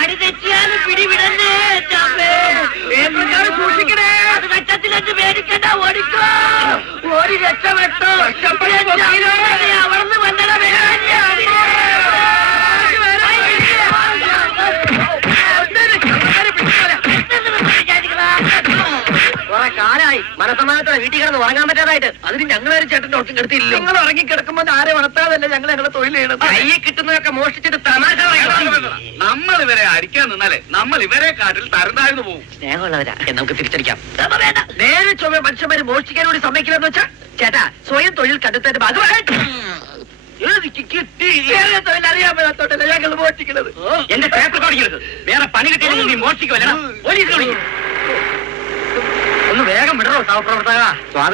അടി തെറ്റിയാലും പിടിവിടല്ലേ സൂക്ഷിക്കണേ. അത് വെട്ടത്തിലെന്ന് പേടിക്കണ്ട, ഓടിക്കോ. ഓടി രക്ഷപ്പെട്ടോ. അവിടുന്ന് വന്നട കാലായി മനസമാനത്തോടെ വീട്ടിൽ കിടന്ന് ഉറങ്ങാൻ പറ്റാതായിട്ട്. അതിന് ഞങ്ങളൊരു ചേട്ടന്റെ ഒട്ടും കിടത്തിയില്ല. നിങ്ങൾ ഉറങ്ങി കിടക്കുമ്പോ ആരെ വളർത്താതല്ലേ ഞങ്ങൾ ഞങ്ങളെ തൊഴിൽ ചെയ്യണം. കയ്യിൽ കിട്ടുന്നതൊക്കെ മോഷ്ടിച്ചിട്ട് തമാശ. നമ്മൾ ഇവരെ അടിക്കാൻ നിന്നാലേ നമ്മൾ ഇവരെ കാട്ടിൽ തരംതാഴ്ന്നു പോകും. സ്നേഹമുള്ളവരാ നമുക്ക് തിരിച്ചടിക്കാം. നേരെ ചൊവ്വ മനുഷ്യന്മാര് മോഷ്ടിക്കാൻ കൂടി സമ്മതിക്കില്ലെന്ന് വെച്ചാ ചേട്ടാ സ്വയം തൊഴിൽ കണ്ടെത്തേണ്ട ഭാഗമായിട്ട് അറിയാൻ പറ്റാത്തോട്ടല്ലേ ഞങ്ങൾ മോഷ്ടിക്കുന്നത്. എന്റെ പേപ്പർ കാണിക്കരുത്. വേറെ പണി കിട്ടിയാൽ നീ മോഷ്ടിക്കുമല്ല. പോലീസ് വിളിക്കും. ഒന്ന് വേഗം വിടറോ സഹപ്രവർത്തക.